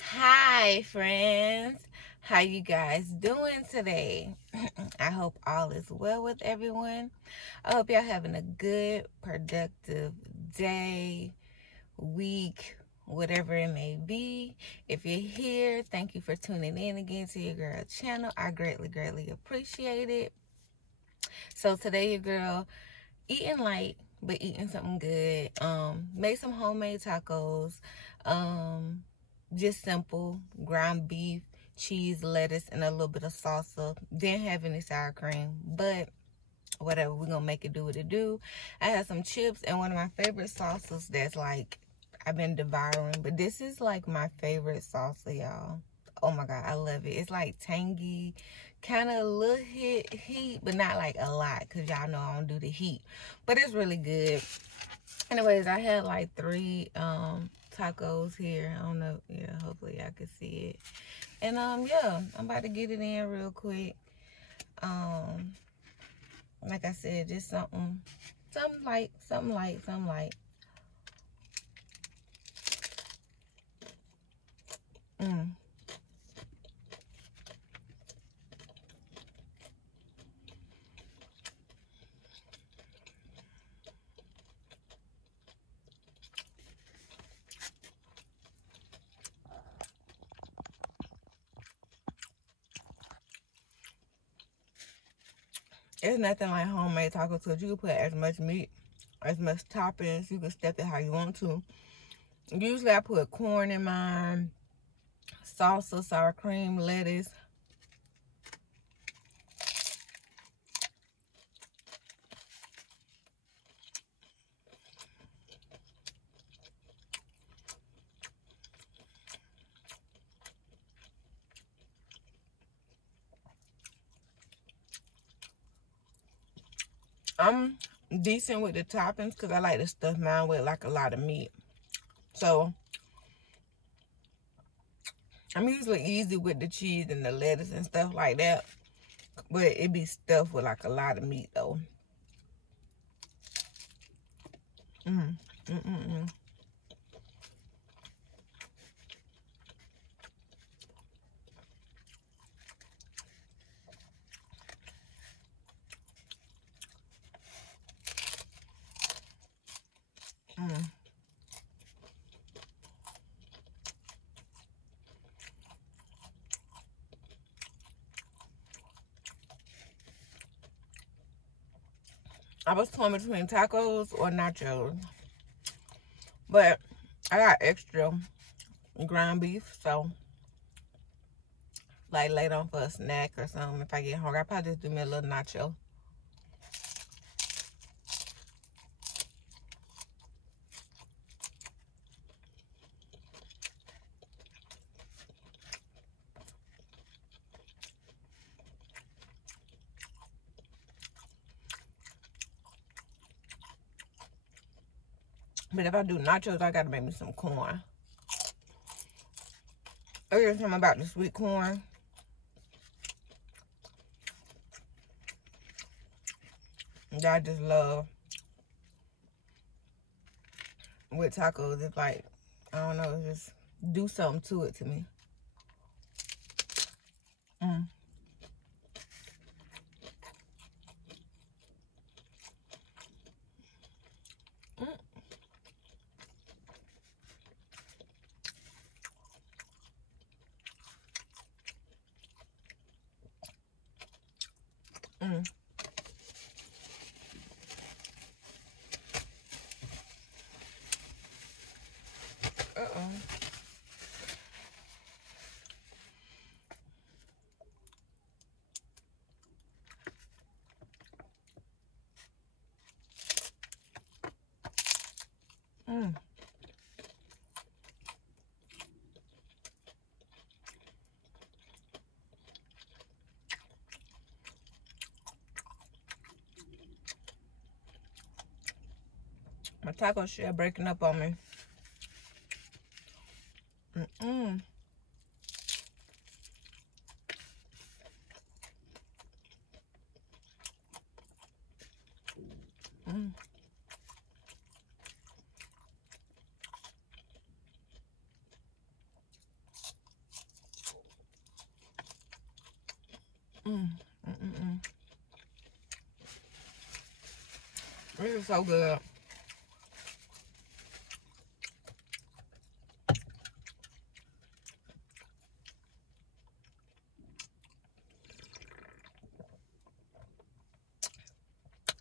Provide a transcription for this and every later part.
Hi friends, how you guys doing today? I hope all is well with everyone. I hope y'all having a good, productive day, week, whatever it may be. If you're here, thank you for tuning in again to your girl channel. I greatly appreciate it. So today your girl eating light but eating something good. Made some homemade tacos. Just simple ground beef, cheese, lettuce, and a little bit of salsa. Didn't have any sour cream, but whatever, we're gonna make it do what it do. I had some chips and one of my favorite salsas that's like I've been devouring, but this is like my favorite salsa, y'all. Oh my god, I love it. It's like tangy, kind of a little heat, but not like a lot, because y'all know I don't do the heat, but it's really good. Anyways, I had like 3 tacos here. I don't know, yeah, hopefully y'all can see it. And yeah, I'm about to get it in real quick. Like I said, just something light, something light. Mm. It's nothing like homemade tacos because you can put as much meat, as much toppings. You can step it how you want to. Usually I put corn in mine, salsa, sour cream, lettuce. I'm decent with the toppings because I like to stuff mine with like a lot of meat. So I'm usually easy with the cheese and the lettuce and stuff like that. But it be stuffed with like a lot of meat though. Mm, mm, mm, mm. Mm. I was torn between tacos or nachos. But I got extra ground beef, so like later on for a snack or something, if I get hungry, I probably just do me a little nacho. But if I do nachos, I gotta make me some corn. There's something about the sweet corn that I just love with tacos. It's like, I don't know, it's just do something to it to me. Mm. Mm. Mm. Uh-oh. Mm. My taco shell breaking up on me. Mm-mm. Mm. This is so good.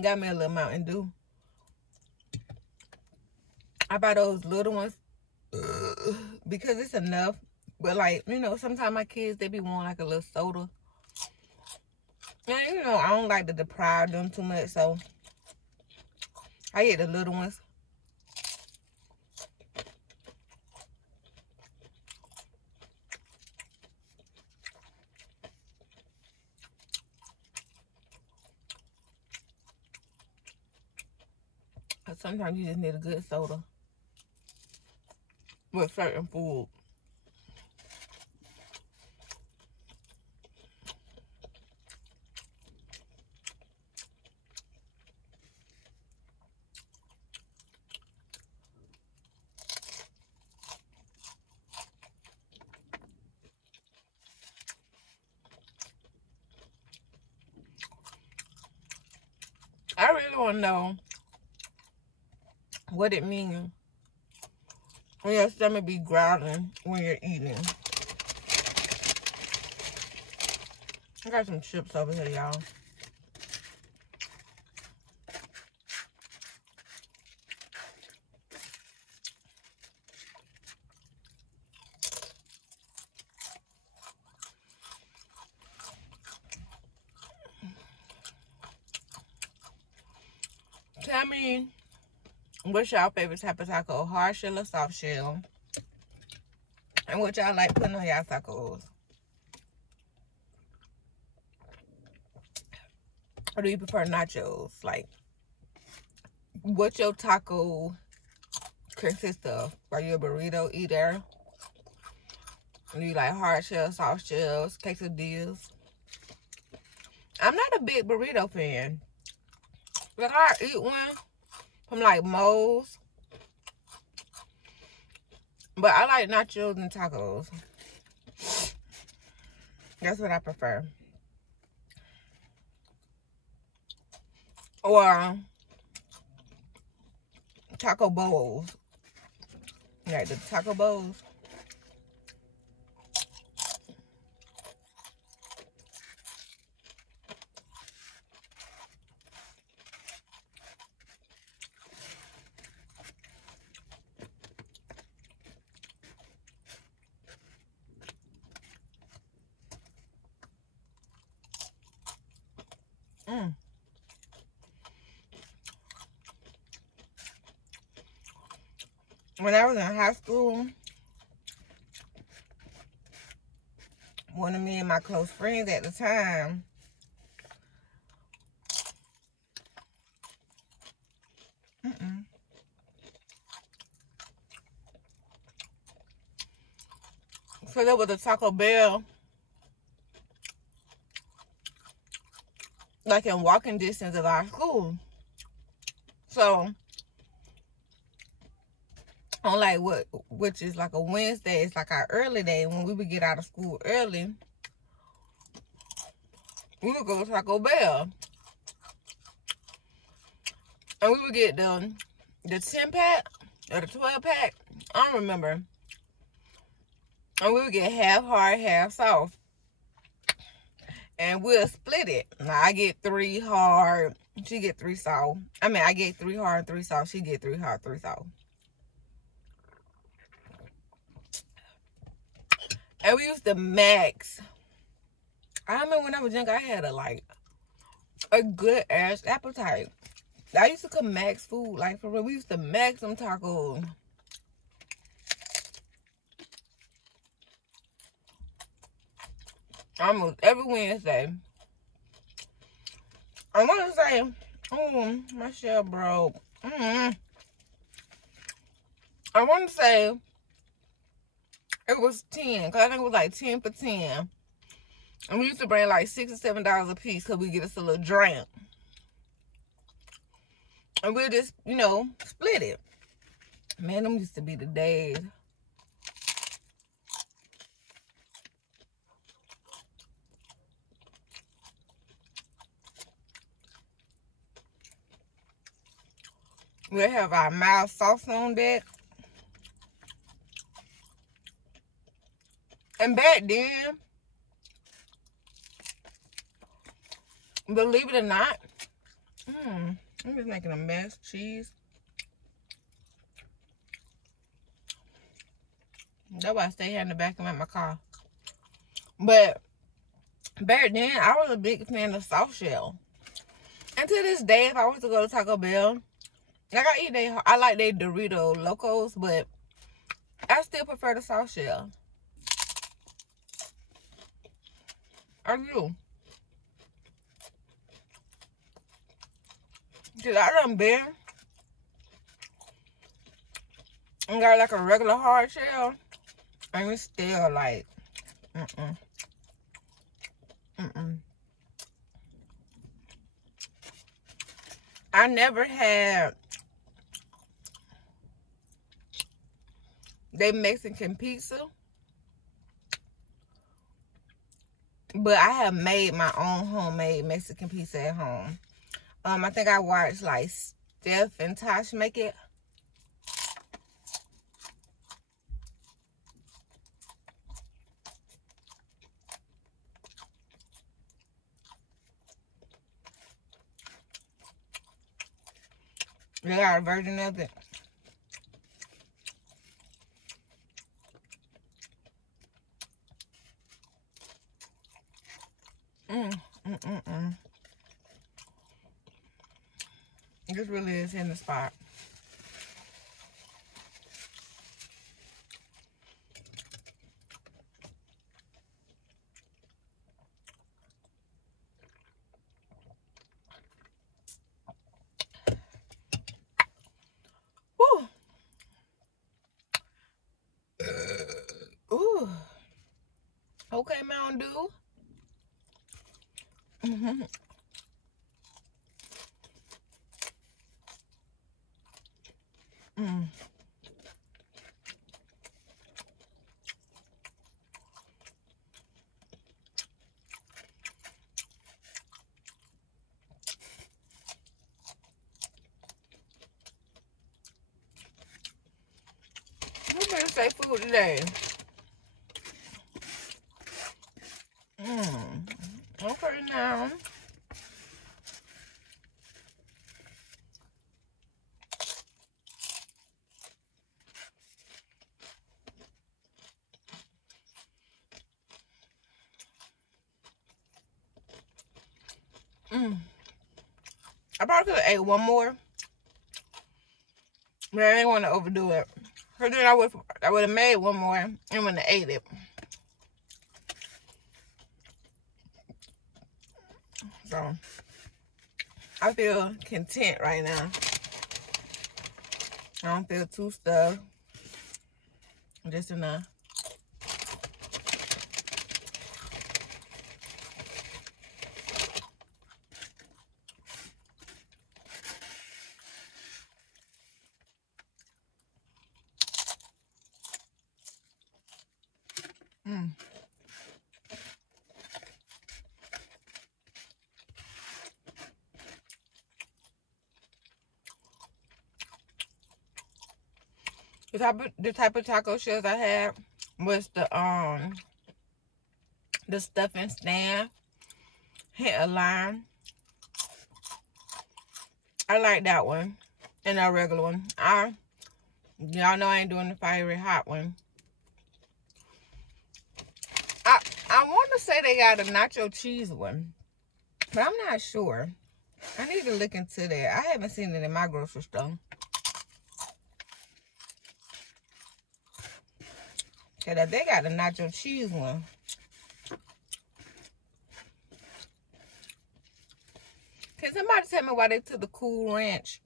Got me a little Mountain Dew. I buy those little ones because it's enough. But like, you know, sometimes my kids, they be wanting like a little soda. And you know, I don't like to deprive them too much, so I get the little ones. But sometimes you just need a good soda with certain food. I really want to know what it means when your stomach be growling when you're eating. I got some chips over here, y'all. Tell me, what's y'all favorite type of taco? Hard shell or soft shell? And what y'all like putting on y'all tacos? Or do you prefer nachos? Like, what your taco consist of? Are you a burrito eater? Do you like hard shells, soft shells, quesadillas? I'm not a big burrito fan. Like, I eat one from like Moe's. But I like nachos and tacos. That's what I prefer. Or taco bowls. Like the taco bowls. When I was in high school, one of me and my close friends at the time, so there was a Taco Bell, like in walking distance of our school. So on like which is like a Wednesday, it's like our early day when we would get out of school early. We would go to Taco Bell. And we would get the 10-pack or the 12-pack. I don't remember. And we would get half hard, half soft. And we'll split it. Now, I get 3 hard. She get 3 soft. I mean, I get 3 hard, 3 soft. She get 3 hard, 3 soft. And we used to max. I remember when I was young, I had a good ass appetite. I used to come max food, like for real. We used to max them tacos. Almost every Wednesday. I want to say, oh, my shell broke. I want to say it was 10, because I think it was like 10 for 10. And we used to bring like $6 or $7 a piece because we get us a little drink. And we'll just, you know, split it. Man, them used to be the days. We have our mild sauce on deck. And back then, believe it or not, I'm just making a mess. Cheese. That's why I stay here in the back of my car. But back then, I was a big fan of soft shell. And to this day, if I was to go to Taco Bell, like I like their Dorito Locos, but I still prefer the soft shell. I do. Cause I done been and got like a regular hard shell, and it's still like, I never had they Mexican pizza, but I have made my own homemade Mexican pizza at home. I think I watched like Steph and Tosh make it. They got a version of it. This really is in the spot. Woo. Ooh. Okay, Mountain Dew. Who's gonna say food today? Okay, now. I probably could have ate one more, but I didn't want to overdo it. Cause then I would have made one more and wouldn't have ate it. So I feel content right now. I don't feel too stuffed. Just enough. The type of taco shells I had was the stuffing stand, hit a lime. I like that one, and that regular one. Y'all know I ain't doing the fiery hot one. I want to say they got a nacho cheese one, but I'm not sure. I need to look into that. I haven't seen it in my grocery store. Okay, they got the nacho cheese one. Can somebody tell me why they took the Cool Ranch?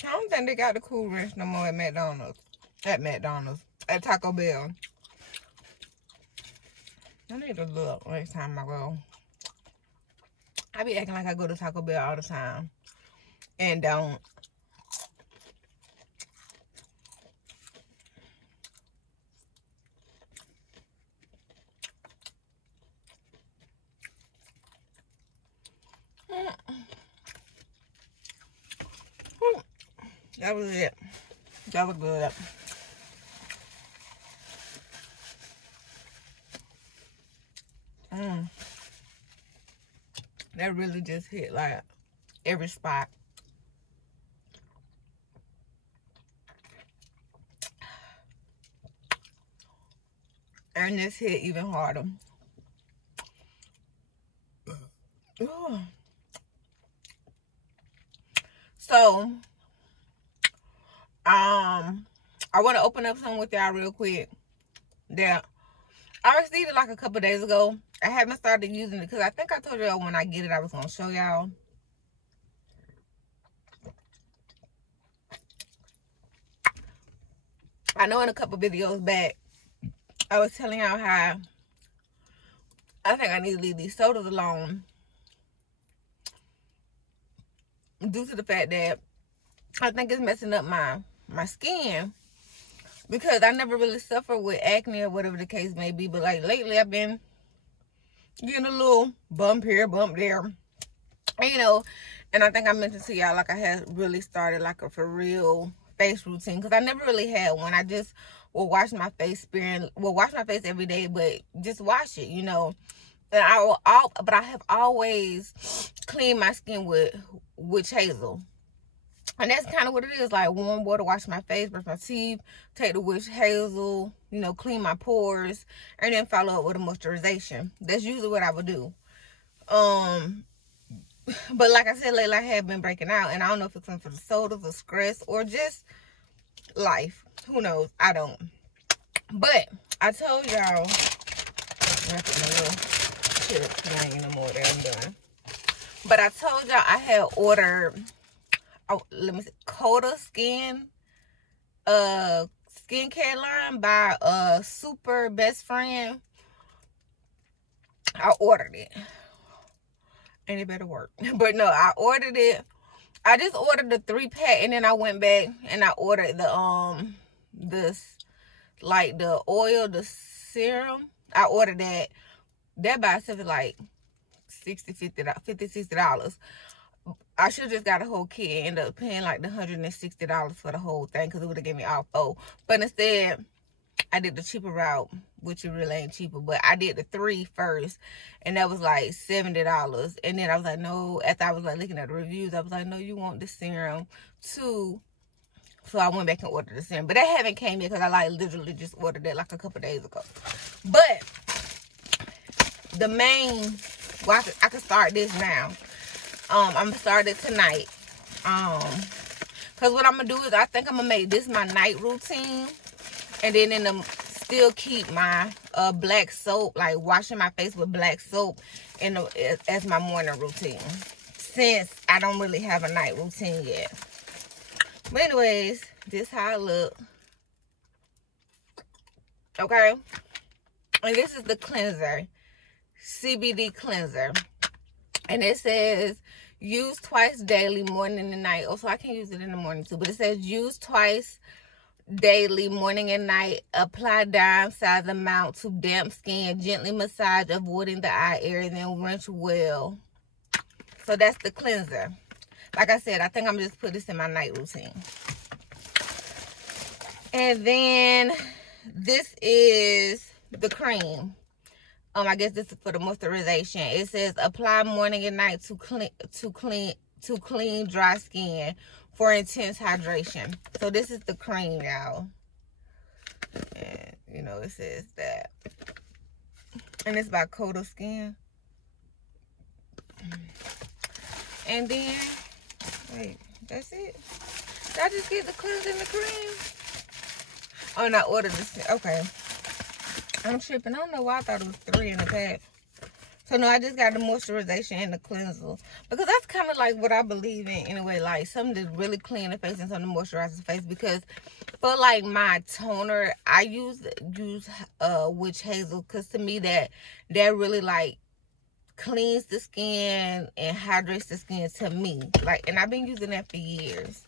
I don't think they got the Cool Ranch no more at McDonald's. At Taco Bell. I need to look next time I go. I be acting like I go to Taco Bell all the time. And don't. that was it. That was good. That really just hit like every spot. And this hit even harder. Ooh. So, I want to open up something with y'all real quick. That I received it like a couple days ago. I haven't started using it because I think I told y'all when I get it I was gonna show y'all. I know in a couple videos back I was telling y'all how I think I need to leave these sodas alone due to the fact that I think it's messing up my skin, because I never really suffered with acne or whatever the case may be, but like lately I've been getting a little bump here, bump there, you know. And I think I mentioned to y'all like I had really started like a for real face routine, because I never really had one. I just will wash my face wash my face every day, but just wash it, you know. And but I have always cleaned my skin with witch hazel. And that's kind of what it is, like warm water, wash my face, brush my teeth, take the witch hazel, you know, clean my pores, and then follow up with a moisturization. That's usually what I would do. But like I said, lately I have been breaking out, and I don't know if it's something for the sodas or stress or just life. Who knows? I don't. But I told y'all, I put my little chips, I ain't no more there, I'm done. But I told y'all I had ordered, let me see, Coda skincare line by Super Best Friend. I ordered it, and it better work. But no, I ordered it. I just ordered the 3-pack, and then I went back and I ordered the like the oil, the serum. I ordered that. That by itself is like $60 I should have just got a whole kit and ended up paying like the $160 for the whole thing, because it would have given me all 4. But instead, I did the cheaper route, which it really ain't cheaper. But I did the 3 first, and that was like $70. And then I was like, no. After I was like looking at the reviews, I was like, no, you want the serum too. So I went back and ordered the serum. But that haven't came yet, because I like literally just ordered that like a couple days ago. But the main, well, I can start this now. I'm gonna start it tonight. Cause what I'm gonna do is I think I'm gonna make this my night routine, and then still keep my black soap, like washing my face with black soap, as my morning routine, since I don't really have a night routine yet. But anyways, this how I look. Okay, and this is the cleanser, CBD cleanser. And it says, use twice daily, morning and night. Oh, so I can use it in the morning too. But it says, use twice daily, morning and night. Apply dime size amount to damp skin. Gently massage, avoiding the eye area, then rinse well. So that's the cleanser. Like I said, I think I'm going to just put this in my night routine. And then this is the cream. I guess this is for the moisturization. It says apply morning and night to clean dry skin for intense hydration. So this is the cream, y'all. And you know it says that. And it's by Coda Skin. And then wait, that's it. Did I just get the cleanser and the cream? Oh, and I ordered this. Okay. I'm tripping. I don't know why I thought it was 3 in the pack. So no, I just got the moisturization and the cleanser, because that's kind of like what I believe in anyway. Like something to really clean the face and something to moisturize the face. Because for like my toner, I use witch hazel, because to me that really like cleans the skin and hydrates the skin to me. Like, and I've been using that for years.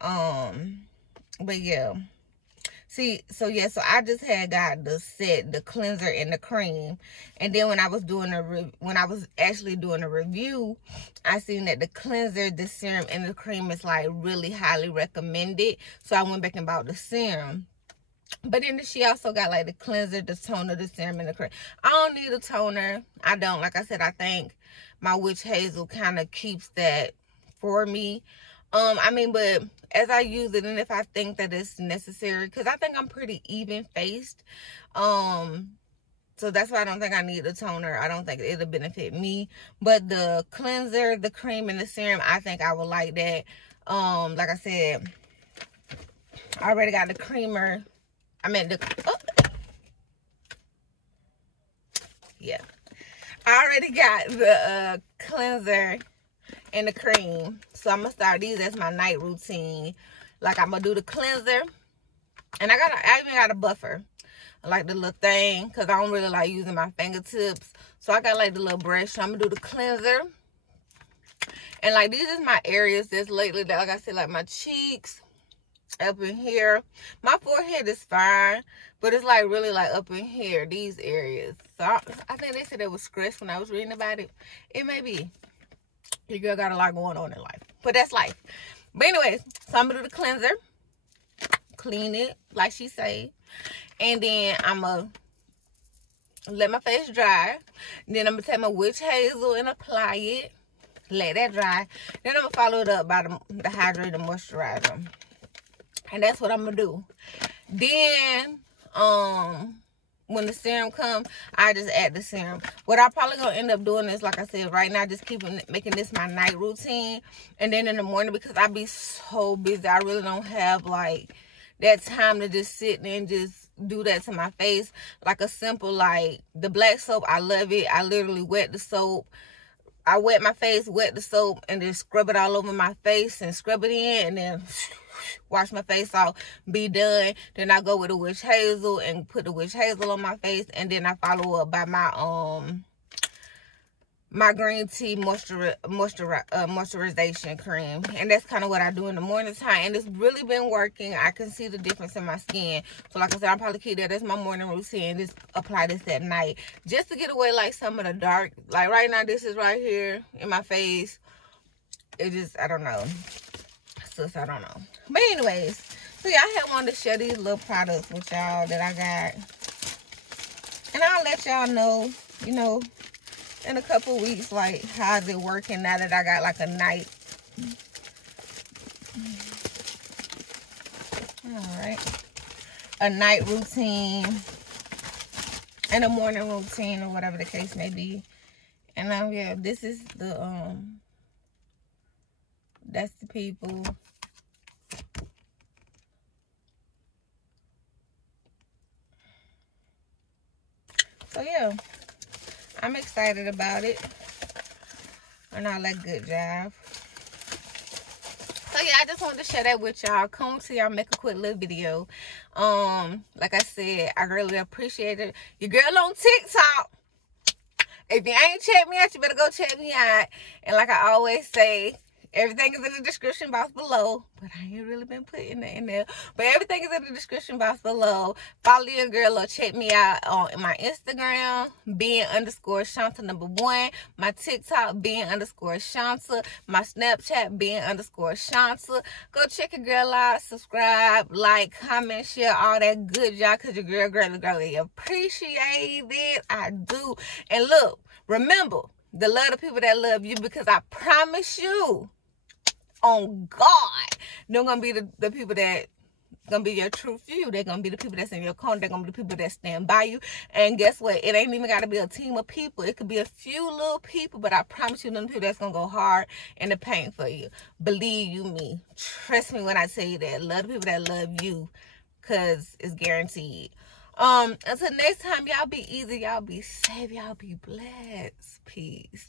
But yeah. See, so yeah, so I just had got the set, the cleanser and the cream, and then when I was actually doing a review, I seen that the cleanser, the serum, and the cream is like really highly recommended. So I went back and bought the serum. But then she also got like the cleanser, the toner, the serum, and the cream. I don't need a toner. I don't. Like I said, I think my witch hazel kind of keeps that for me. I mean, but as I use it, and if I think that it's necessary, because I think I'm pretty even faced, so that's why I don't think I need a toner. I don't think it'll benefit me. But the cleanser, the cream, and the serum, I think I would like that. Like I said, I already got the creamer. Yeah. I already got the cleanser and the cream. So I'm going to start these as my night routine. Like, I'm going to do the cleanser. And I even got a buffer. I like the little thing because I don't really like using my fingertips. So I got like the little brush. So I'm going to do the cleanser. And like, these is my areas that's lately, that, like I said, like my cheeks, up in here. My forehead is fine, but it's like really like up in here, these areas. So I think they said it was stress when I was reading about it. It may be. Your girl got a lot going on in life, but that's life. But anyways, so I'm gonna do the cleanser, clean it like she say, and then I'm gonna let my face dry. Then I'm gonna take my witch hazel and apply it, let that dry. Then I'm gonna follow it up by the hydrator moisturizer. And that's what I'm gonna do. Then, when the serum comes, I just add the serum. What I'm probably gonna end up doing is, like I said, right now, just making this my night routine. And then in the morning, because I be so busy, I really don't have like that time to just sit and just do that to my face. Like a simple, like the black soap, I love it. I literally wet the soap. I wet my face, wet the soap, and then scrub it all over my face and scrub it in, and then wash my face off, be done. Then I go with the witch hazel and put the witch hazel on my face, and then I follow up by my my green tea moisturization cream. And that's kind of what I do in the morning time, and it's really been working. I can see the difference in my skin. So like I said, I'll probably keep that as my morning routine. Just apply this at night, just to get away like some of the dark. Like right now, this is right here in my face. It just, I don't know. Sis, I don't know. But anyways, so yeah, I had wanted to share these little products with y'all that I got. And I'll let y'all know, you know, in a couple weeks, like, how's it working now that I got like a night. Alright. A night routine and a morning routine, or whatever the case may be. And yeah, this is the that's the people. So yeah, I'm excited about it, and I like good job. So yeah, I just wanted to share that with y'all. Come to y'all, make a quick little video. Like I said, I really appreciate it. Your girl on TikTok. If you ain't checked me out, you better go check me out. And like I always say, everything is in the description box below. But I ain't really been putting it in there. But everything is in the description box below. Follow your girl or check me out on my Instagram, being_Shanta #1. My TikTok, being_Shanta. My Snapchat, being_Shanta. Go check your girl out. Subscribe, like, comment, share, all that good y'all. Because your girl girly appreciate it. I do. And look, remember, the love the people that love you, because I promise you, on God, they're gonna be the people that gonna be your true few. They're gonna be the people that's in your corner. They're gonna be the people that stand by you. And guess what? It ain't even gotta be a team of people. It could be a few little people, but I promise you, them people that's gonna go hard in the paint for you. Believe you me. Trust me when I tell you that. Love the people that love you, because it's guaranteed. Until next time, y'all be easy, y'all be safe, y'all be blessed. Peace.